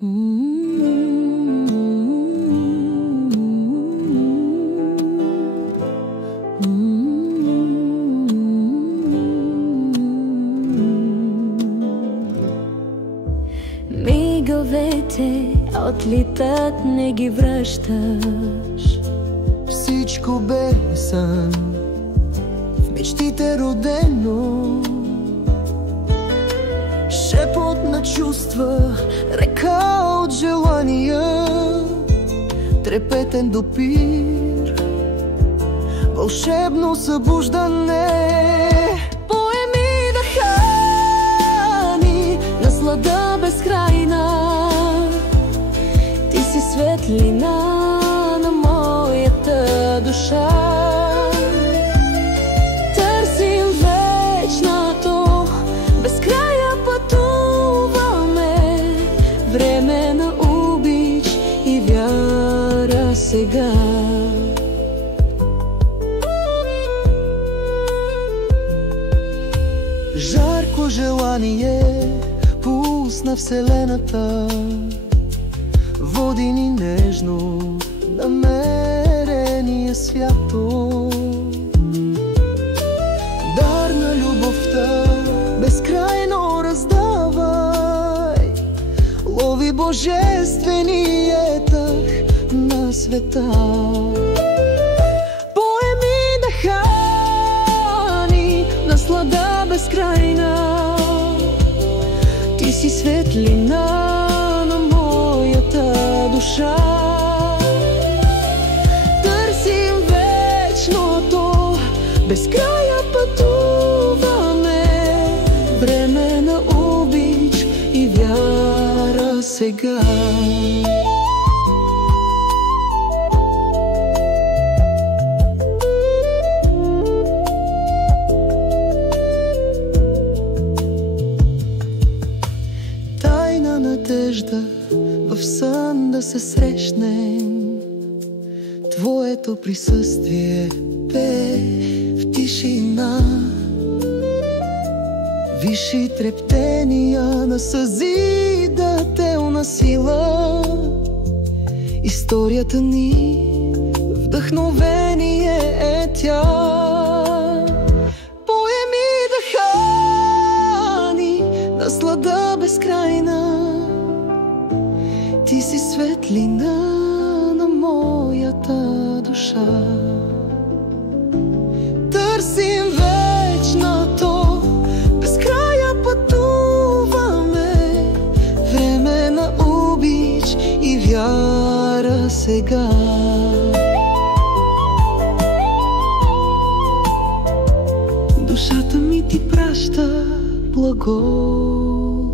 Миговете отлитат, не ги връщаш. Всичко бе сън, в мечтите родено. Шепот на чувства, река от желания, трепетен допир, вълшебно събуждане. Поеми дъхани, наслада безкрайна. Ти си светлина на моята душа. Търсим вечното, без края пътуваме. Време на обич и вяра сега. Жарко желание пусна вселената, води ни нежно намерение свято. Дар на любовта безкрайно раздавай, лови божествения тъх на света. Поеми дъхани, наслада безкрайна. Ти си светлина на моята душа. Търсим вечното, без края пътуваме. Време на обич и вяра сега. Тайна надежда в сън да се срещнем. Твоето присъствие бе в тишина. Висши трептения на съзидателна сила. Историята ни вдъхновение е тя. Поеми дъхани, наслада безкрайна. Ти си светлина на моята душа. Търсим вечното, без края пътуваме. Време на обич и вяра сега. Душата ми ти праща благослов.